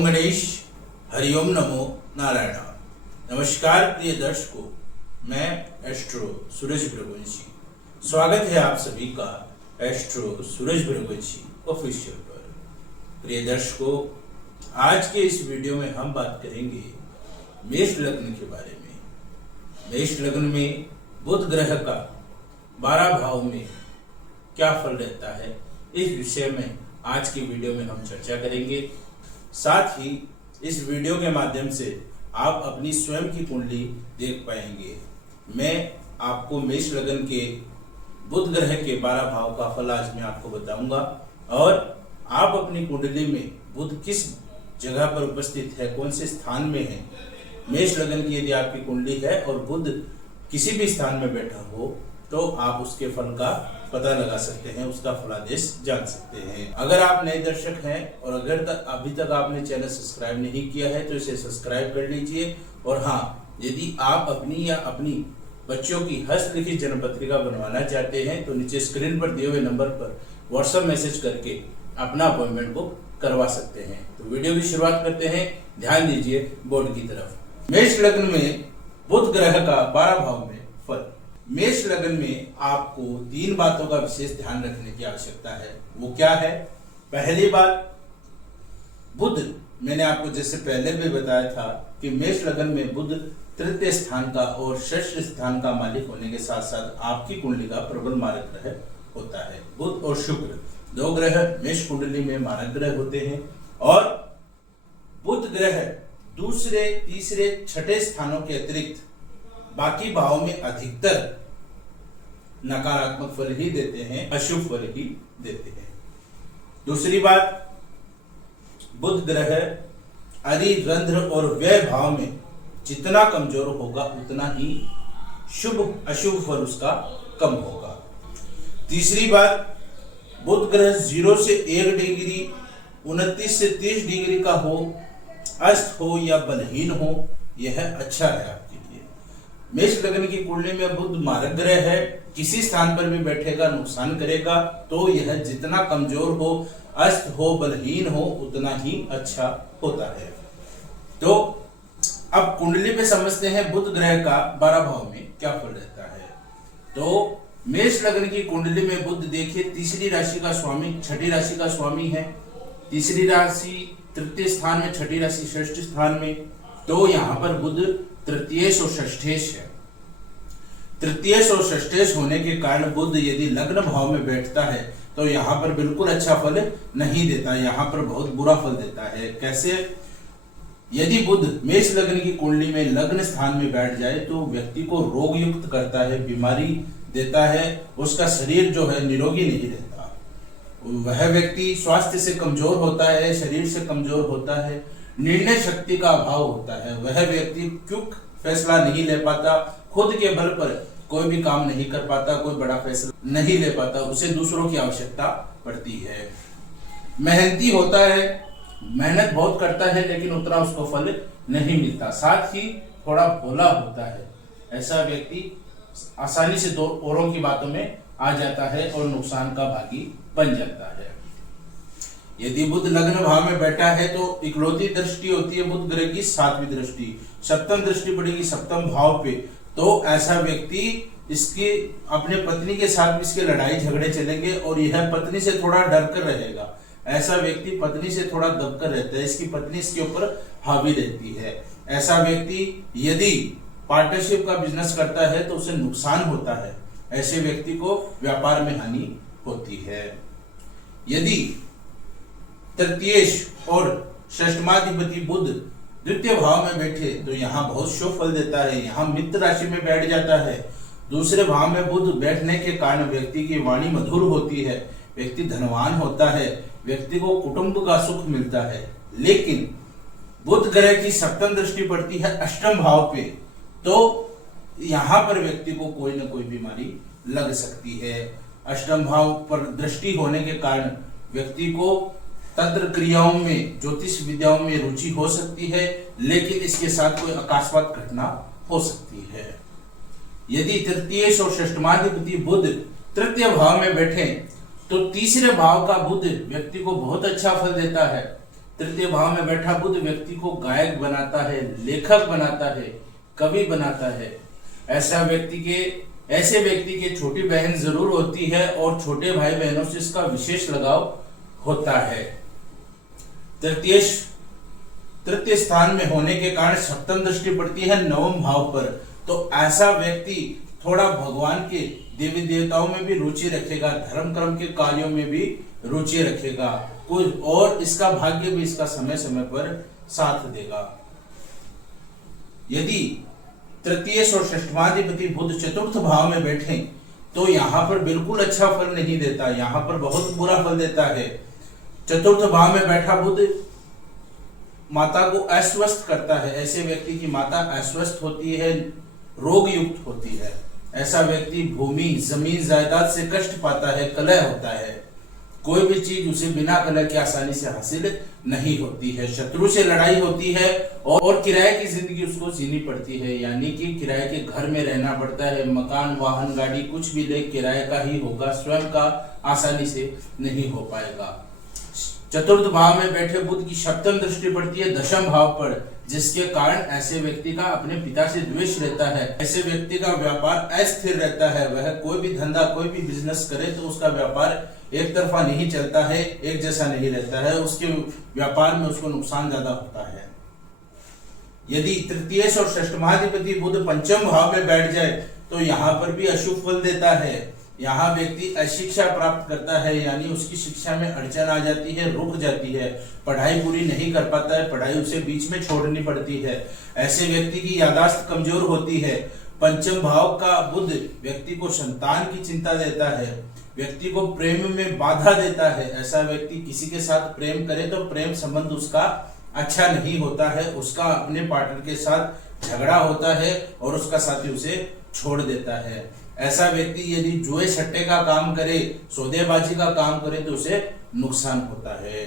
ओम गणेश हरिओम नमो नारायण। नमस्कार प्रिय दर्शकों, मैं एस्ट्रो सूरज भृगुवंशी। स्वागत है आप सभी का एस्ट्रो सूरज भृगुवंशी ऑफिशियल पर। प्रिय दर्शकों, आज के इस वीडियो में हम बात करेंगे मेष लग्न के बारे में। मेष लग्न में बुध ग्रह का 12 भाव में क्या फल रहता है, इस विषय में आज की वीडियो में हम चर्चा करेंगे। साथ ही इस वीडियो के माध्यम से आप अपनी स्वयं की कुंडली देख पाएंगे। मैं आपको मेष लग्न के बुध ग्रह के 12 भाव का फल आज मैं आपको बताऊंगा और आप अपनी कुंडली में बुध किस जगह पर उपस्थित है, कौन से स्थान में है। मेष लग्न की यदि आपकी कुंडली है और बुध किसी भी स्थान में बैठा हो तो आप उसके फल का पता लगा सकते हैं, उसका फलादेश जान सकते हैं। अगर आप नए दर्शक हैं और अगर अभी तक आपने चैनल सब्सक्राइब नहीं किया है तो इसे सब्सक्राइब कर लीजिए। और हाँ, यदि आप अपनी या अपनी बच्चों की हस्तलिखित जन्म पत्रिका बनवाना चाहते हैं तो नीचे स्क्रीन पर दिए हुए नंबर पर व्हाट्सएप मैसेज करके अपना अपॉइंटमेंट बुक करवा सकते हैं। तो वीडियो की शुरुआत करते हैं। ध्यान दीजिए बोर्ड की तरफ। मेष लग्न में बुध ग्रह का 12 भाव में फल। मेष लग्न में आपको 3 बातों का विशेष ध्यान रखने की आवश्यकता है। वो क्या है? पहली बात, बुध, मैंने आपको जैसे पहले भी बताया था कि मेष लग्न में बुध तृतीय स्थान का और षष्ठ स्थान का मालिक होने के साथ साथ आपकी कुंडली का प्रबल मारक ग्रह होता है। बुध और शुक्र 2 ग्रह मेष कुंडली में मारक ग्रह होते हैं और बुध ग्रह दूसरे, तीसरे, छठे स्थानों के अतिरिक्त बाकी भावों में अधिकतर नकारात्मक फल ही देते हैं, अशुभ फल ही देते हैं। दूसरी बात, बुध ग्रह अरि, रंध्र और व्यय भाव में जितना कमजोर होगा उतना ही शुभ अशुभ फल उसका कम होगा। तीसरी बात, बुध ग्रह 0 से 1 डिग्री, 29 से 30 डिग्री का हो, अस्त हो या बलहीन हो, यह अच्छा है आपके लिए। मेष लग्न की कुंडली में बुध मारक ग्रह है, किसी स्थान पर भी बैठेगा नुकसान करेगा, तो यह जितना कमजोर हो, अस्त हो, बलहीन हो, उतना ही अच्छा होता है। तो अब कुंडली पे समझते हैं बुध ग्रह का 12 भाव में क्या फल रहता है। तो मेष लग्न की कुंडली में बुध देखिए तीसरी राशि का स्वामी, छठी राशि का स्वामी है। तीसरी राशि तृतीय स्थान में, छठी राशि षष्ठ स्थान में। तो यहाँ पर बुध तृतीयेश और षष्ठेश है। तृतीयेश और षष्ठेश होने के कारण बुध यदि लग्न भाव में बैठता है तो यहाँ पर बिल्कुल अच्छा फल नहीं देता, यहाँ पर बहुत बुरा फल देता है। कैसे? यदि बुध मेष लग्न की कुंडली में लग्न स्थान में बैठ जाए तो व्यक्ति को रोग युक्त करता है, बीमारी देता है, उसका शरीर जो है निरोगी नहीं रहता। वह व्यक्ति स्वास्थ्य से कमजोर होता है, शरीर से कमजोर होता है, निर्णय शक्ति का अभाव होता है। वह व्यक्ति क्विक फैसला नहीं ले पाता, खुद के बल पर कोई भी काम नहीं कर पाता, कोई बड़ा फैसला नहीं ले पाता, उसे दूसरों की आवश्यकता पड़ती है। मेहनती होता है, मेहनत बहुत करता है लेकिन उतना उसको फल नहीं मिलता। साथ ही थोड़ा भोला होता है। ऐसा व्यक्ति आसानी से औरों की बातों में आ जाता है और नुकसान का भागी बन जाता है। यदि बुध लग्न भाव में बैठा है तो इकलौती दृष्टि होती है बुध ग्रह की, 7वीं दृष्टि, सप्तम दृष्टि पड़ेगी सप्तम भाव पे। तो ऐसा व्यक्ति इसकी अपने पत्नी के साथ इसके लड़ाई झगड़े चलेंगे और यह पत्नी से थोड़ा डर कर रहेगा। ऐसा व्यक्ति पत्नी से थोड़ा दबकर रहता है, इसकी पत्नी इसके ऊपर हावी रहती है। ऐसा व्यक्ति यदि पार्टनरशिप का बिजनेस करता है तो उसे नुकसान होता है। ऐसे व्यक्ति को व्यापार में हानि होती है। यदि तृतीयेश और षष्ठमाधिपति बुध द्वितीय भाव में बैठे तो यहाँ बहुत शुभ फल देता है। यहाँ मित्र राशि में बैठ जाता है। दूसरे भाव में बुध बैठने के कारण व्यक्ति की वाणी मधुर होती है, व्यक्ति धनवान होता है, व्यक्ति को कुटुंब का सुख मिलता है। लेकिन बुध ग्रह की सप्तम दृष्टि पड़ती है अष्टम भाव पे, तो यहाँ पर व्यक्ति को कोई ना कोई बीमारी लग सकती है। अष्टम भाव पर दृष्टि होने के कारण व्यक्ति को तंत्र क्रियाओं में, ज्योतिष विद्याओं में रुचि हो सकती है, लेकिन इसके साथ कोई अकस्मात घटना हो सकती है। यदि तृतीयेश और षष्ठमाधिपति बुध तृतीय भाव में बैठे तो तीसरे भाव का बुध व्यक्ति को बहुत अच्छा फल देता है। तृतीय भाव में बैठा बुध व्यक्ति को गायक बनाता है, लेखक बनाता है, कवि बनाता है। ऐसे व्यक्ति के छोटी बहन जरूर होती है और छोटे भाई बहनों से इसका विशेष लगाव होता है। तृतीय स्थान में होने के कारण सप्तम दृष्टि पड़ती है नवम भाव पर, तो ऐसा व्यक्ति थोड़ा भगवान के देवी देवताओं में भी रुचि रखेगा, धर्म कर्म के कार्यों में भी रुचि रखेगा कुछ, और इसका भाग्य भी इसका समय समय पर साथ देगा। यदि तृतीय और षष्ठमाधिपति बुध चतुर्थ भाव में बैठे तो यहाँ पर बिल्कुल अच्छा फल नहीं देता, यहाँ पर बहुत बुरा फल देता है। चतुर्थ भाव में बैठा बुध माता को अस्वस्थ करता है। ऐसे व्यक्ति की माता अस्वस्थ होती है, रोग युक्त होती है। ऐसा व्यक्ति भूमि, जमीन, जायदाद से कष्ट पाता है, कलह होता है। कोई भी चीज उसे बिना कलह के आसानी से हासिल नहीं होती है। शत्रु से लड़ाई होती है और किराए की जिंदगी उसको जीनी पड़ती है, यानी कि किराए के घर में रहना पड़ता है। मकान, वाहन, गाड़ी कुछ भी ले किराए का ही होगा, स्वयं का आसानी से नहीं हो पाएगा। चतुर्थ भाव में बैठे बुध की सप्तम दृष्टि पड़ती है दशम भाव पर, जिसके कारण ऐसे व्यक्ति का अपने पिता से द्वेष रहता है। ऐसे व्यक्ति का व्यापार अस्थिर रहता है। वह कोई भी धंधा, कोई भी बिजनेस करे तो उसका व्यापार एक तरफा नहीं चलता है, एक जैसा नहीं रहता है। उसके व्यापार में उसको नुकसान ज्यादा होता है। यदि तृतीय और षष्ठमाधिपति बुध पंचम भाव में बैठ जाए तो यहाँ पर भी अशुभ फल देता है। यहाँ व्यक्ति अशिक्षा प्राप्त करता है, यानी उसकी शिक्षा में अड़चन आ जाती है, रुक जाती है, पढ़ाई पूरी नहीं कर पाता है, पढ़ाई उसे बीच में छोड़नी पड़ती है। ऐसे व्यक्ति की याददाश्त कमजोर होती है। पंचम भाव का बुध व्यक्ति को संतान की चिंता देता है, व्यक्ति को प्रेम में बाधा देता है। ऐसा व्यक्ति किसी के साथ प्रेम करे तो प्रेम संबंध उसका अच्छा नहीं होता है, उसका अपने पार्टनर के साथ झगड़ा होता है और उसका साथी उसे छोड़ देता है। ऐसा व्यक्ति यदि जुए सट्टे का काम करे, सौदेबाजी का काम करे तो उसे नुकसान होता है।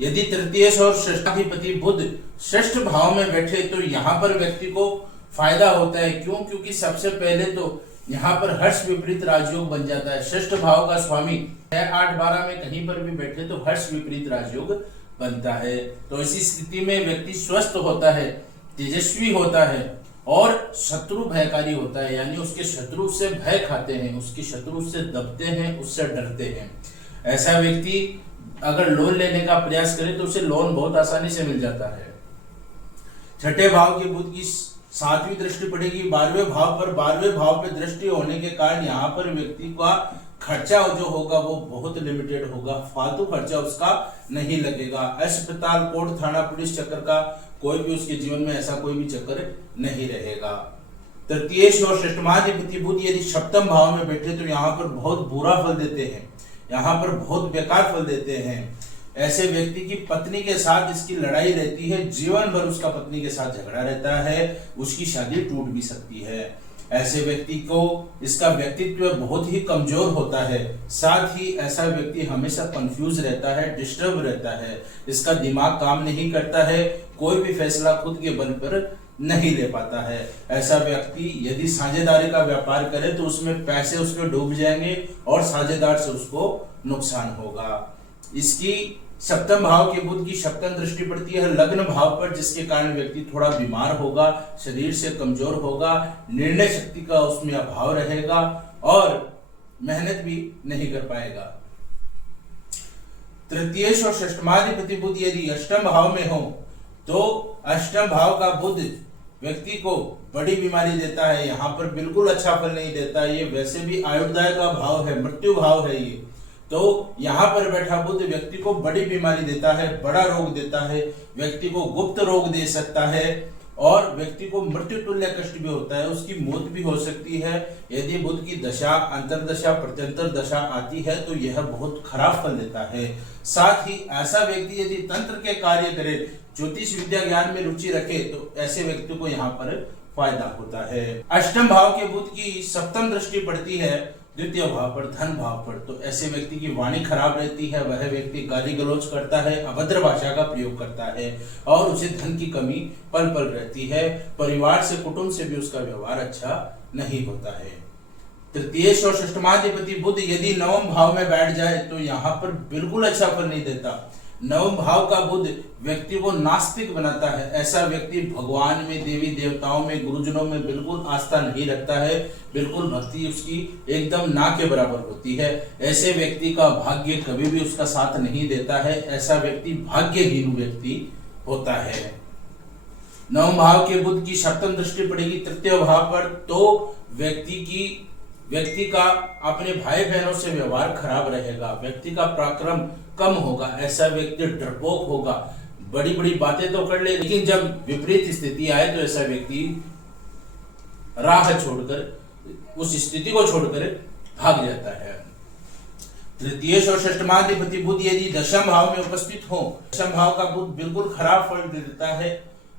यदि तृतीय और षष्ठाधिपति बुध षष्ठ भाव में बैठे तो यहाँ पर व्यक्ति को फायदा होता है। क्यों? क्योंकि सबसे पहले तो यहाँ पर हर्ष विपरीत राजयोग बन जाता है। षष्ठ भाव का स्वामी 8-12 में कहीं पर भी बैठे तो हर्ष विपरीत राजयोग बनता है। तो ऐसी स्थिति में व्यक्ति स्वस्थ होता है, तेजस्वी होता है और शत्रु भयकारी होता है, यानी उसके शत्रु उससे भय खाते हैं, उसके शत्रु उससे दबते हैं, उससे डरते हैं। ऐसा व्यक्ति अगर लोन लेने का प्रयास करे तो उसे लोन बहुत आसानी से मिल जाता है। छठे भाव के बुध की 7वीं दृष्टि पड़ेगी 12वें भाव पर। 12वें भाव पे दृष्टि होने के कारण यहाँ पर व्यक्ति का खर्चा जो होगा वो बहुत लिमिटेड होगा, फालतू खर्चा उसका नहीं लगेगा। अस्पताल, कोर्ट, थाना, पुलिस चक्कर का कोई भी उसके जीवन में ऐसा कोई भी चक्कर नहीं रहेगा। तृतीय और षष्ठमाधिपति बुध यदि सप्तम भाव में बैठे तो यहाँ पर बहुत बुरा फल देते हैं, यहाँ पर बहुत बेकार फल देते हैं। ऐसे व्यक्ति की पत्नी के साथ इसकी लड़ाई रहती है, जीवन भर उसका पत्नी के साथ झगड़ा रहता है, उसकी शादी टूट भी सकती है। ऐसे व्यक्ति को इसका व्यक्तित्व बहुत ही कमजोर होता है। साथ ही ऐसा व्यक्ति हमेशा कंफ्यूज रहता है, डिस्टर्ब रहता है, इसका दिमाग काम नहीं करता है, कोई भी फैसला खुद के बल पर नहीं ले पाता है। ऐसा व्यक्ति यदि साझेदारी का व्यापार करे तो उसमें पैसे उसके डूब जाएंगे और साझेदार से उसको नुकसान होगा। इसकी सप्तम भाव के बुध की सप्तम दृष्टि पड़ती है लग्न भाव पर, जिसके कारण व्यक्ति थोड़ा बीमार होगा, शरीर से कमजोर होगा, निर्णय शक्ति का उसमें अभाव रहेगा और मेहनत भी नहीं कर पाएगा। तृतीय और षष्ठमाधिपति बुध यदि अष्टम भाव में हो तो अष्टम भाव का बुध व्यक्ति को बड़ी बीमारी देता है। यहाँ पर बिल्कुल अच्छा फल नहीं देता। ये वैसे भी आयुर्दाय का भाव है, मृत्यु भाव है ये। तो यहाँ पर बैठा बुध व्यक्ति को बड़ी बीमारी देता है, बड़ा रोग देता है, व्यक्ति को गुप्त रोग दे सकता है और व्यक्ति को मृत्यु तुल्य कष्ट भी होता है, उसकी मौत भी हो सकती है। यदि बुध की दशा, अंतरदशा, प्रत्यंतर दशा आती है तो यह बहुत खराब फल देता है। साथ ही ऐसा व्यक्ति यदि तंत्र के कार्य करे, ज्योतिष विद्या ज्ञान में रुचि रखे तो ऐसे व्यक्ति को यहाँ पर फायदा होता है। अष्टम भाव के बुध की सप्तम दृष्टि पड़ती है द्वितीय भाव पर, धन भाव पर। तो ऐसे व्यक्ति की वाणी खराब रहती है, वह व्यक्ति गाली गलौज करता है, अभद्र भाषा का प्रयोग करता है और उसे धन की कमी पल पल रहती है। परिवार से, कुटुंब से भी उसका व्यवहार अच्छा नहीं होता है। तृतीय और षष्ठमाधिपति बुध यदि नवम भाव में बैठ जाए तो यहाँ पर बिल्कुल अच्छा फल नहीं देता। नवम भाव का बुध व्यक्ति को नास्तिक बनाता है। ऐसा व्यक्ति भगवान में, देवी देवताओं में, गुरुजनों में बिल्कुल आस्था नहीं रखता है, बिल्कुल भक्ति उसकी एकदम ना के बराबर होती है। ऐसे व्यक्ति का भाग्य कभी भी उसका साथ नहीं देता है। ऐसा व्यक्ति भाग्यहीन व्यक्ति होता है। नवम भाव के बुध की सप्तम दृष्टि पड़ेगी तृतीय भाव पर, तो व्यक्ति का अपने भाई बहनों से व्यवहार खराब रहेगा, व्यक्ति का पराक्रम कम होगा, ऐसा व्यक्ति डरपोक होगा, बड़ी बड़ी बातें तो कर ले, लेकिन जब विपरीत स्थिति आए तो ऐसा व्यक्ति राह छोड़कर, उस स्थिति को छोड़कर भाग जाता है। तृतीय और षष्ठमाधिपति बुध यदि दशम भाव में उपस्थित हो, दशम भाव का बुध बिल्कुल खराब फल देता है,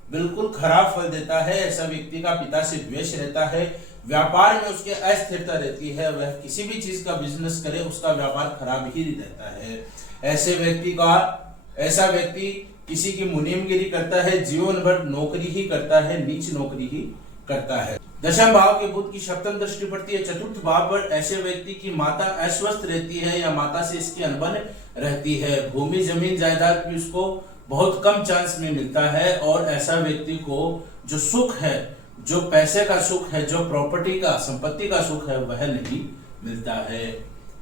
बिल्कुल खराब फल देता है। ऐसा व्यक्ति का पिता से द्वेष रहता है, व्यापार में उसके अस्थिरता रहती है, वह किसी भी चीज का बिजनेस करे उसका व्यापार खराब ही रहता है। ऐसा व्यक्ति किसी की मुनीमगिरी करता है, जीवन भर नौकरी ही करता है, नीच नौकरी ही करता है। दशम भाव के बुध की सप्तम दृष्टि पड़ती है चतुर्थ भाव पर। ऐसे व्यक्ति की माता अस्वस्थ रहती है या माता से इसकी अनबन रहती है, भूमि जमीन जायदाद भी उसको बहुत कम चांस में मिलता है, और ऐसा व्यक्ति को जो सुख है, जो पैसे का सुख है, जो प्रॉपर्टी का, संपत्ति का सुख है, वह नहीं मिलता है।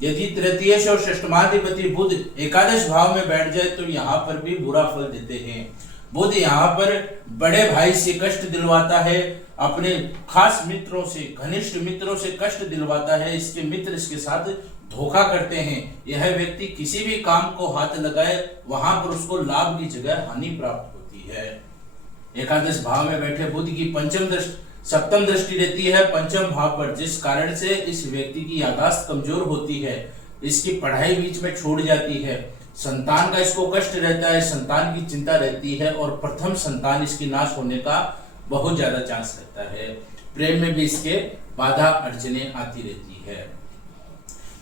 यदि तृतीय और षष्ठमाधिपति बुध एकादश भाव में बैठ जाए तो यहाँ पर भी बुरा फल देते हैं। बुध यहाँ पर बड़े भाई से कष्ट दिलवाता है, अपने खास मित्रों से, घनिष्ठ मित्रों से कष्ट दिलवाता है, इसके मित्र इसके साथ धोखा करते हैं। यह व्यक्ति किसी भी काम को हाथ लगाए वहां पर उसको लाभ की जगह हानि प्राप्त होती है। एकादश भाव में बैठे बुध की सप्तम दृष्टि रहती है पंचम भाव पर, जिस कारण से इस व्यक्ति की याददाश्त कमजोर होती है, इसकी पढ़ाई बीच में छूट जाती है, संतान का इसको कष्ट रहता है, संतान की चिंता रहती है, और प्रथम संतान इसकी नाश होने का बहुत ज्यादा चांस रहता है। प्रेम में भी इसके बाधा अड़चने आती रहती है।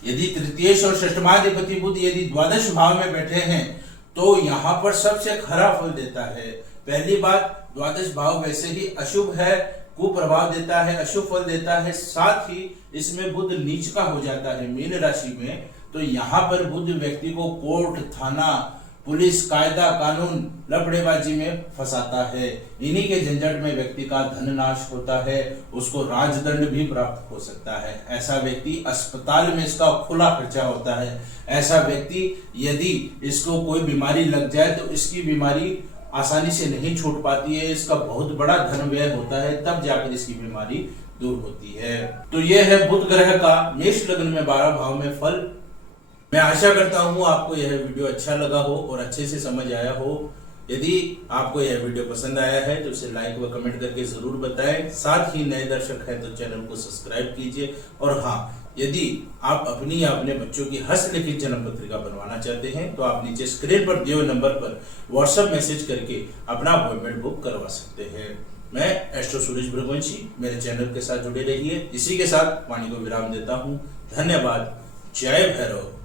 यदि तृतीय और षष्ठमाधिपति बुध यदि द्वादश भाव में बैठे हैं तो यहाँ पर सबसे खराब फल देता है। पहली बात, द्वादश भाव वैसे ही अशुभ है, कुप्रभाव देता है, अशुभ फल देता है, साथ ही इसमें बुध नीच का हो जाता है मीन राशि में, तो यहाँ पर बुध व्यक्ति को कोर्ट, थाना, पुलिस, कायदा कानून, लफड़ेबाजी में फंसाता है। इन्हीं के झंझट में व्यक्ति का धन नाश होता है, उसको राजदंड भी प्राप्त हो सकता है। ऐसा व्यक्ति अस्पताल में इसका खुला खर्चा होता है। ऐसा व्यक्ति यदि इसको कोई बीमारी लग जाए तो इसकी बीमारी आसानी से नहीं छूट पाती है, इसका बहुत बड़ा धन व्यय होता है, तब जाकर इसकी बीमारी दूर होती है। तो यह है बुध ग्रह का मेष लग्न में 12 भाव में फल। मैं आशा करता हूँ आपको यह वीडियो अच्छा लगा हो और अच्छे से समझ आया हो। यदि आपको यह वीडियो पसंद आया है तो उसे लाइक व कमेंट करके जरूर बताएं। साथ ही नए दर्शक हैं तो चैनल को सब्सक्राइब कीजिए। और हाँ, यदि आप अपनी या अपने बच्चों की हस्तलिखित जन्म पत्रिका बनवाना चाहते हैं तो आप नीचे स्क्रीन पर दिए हुए नंबर पर व्हाट्सएप मैसेज करके अपना अपॉइंटमेंट बुक करवा सकते हैं। मैं एस्ट्रो सूरज भृगुवंशी, मेरे चैनल के साथ जुड़े रहिए। इसी के साथ वाणी को विराम देता हूँ। धन्यवाद। जय भैरव।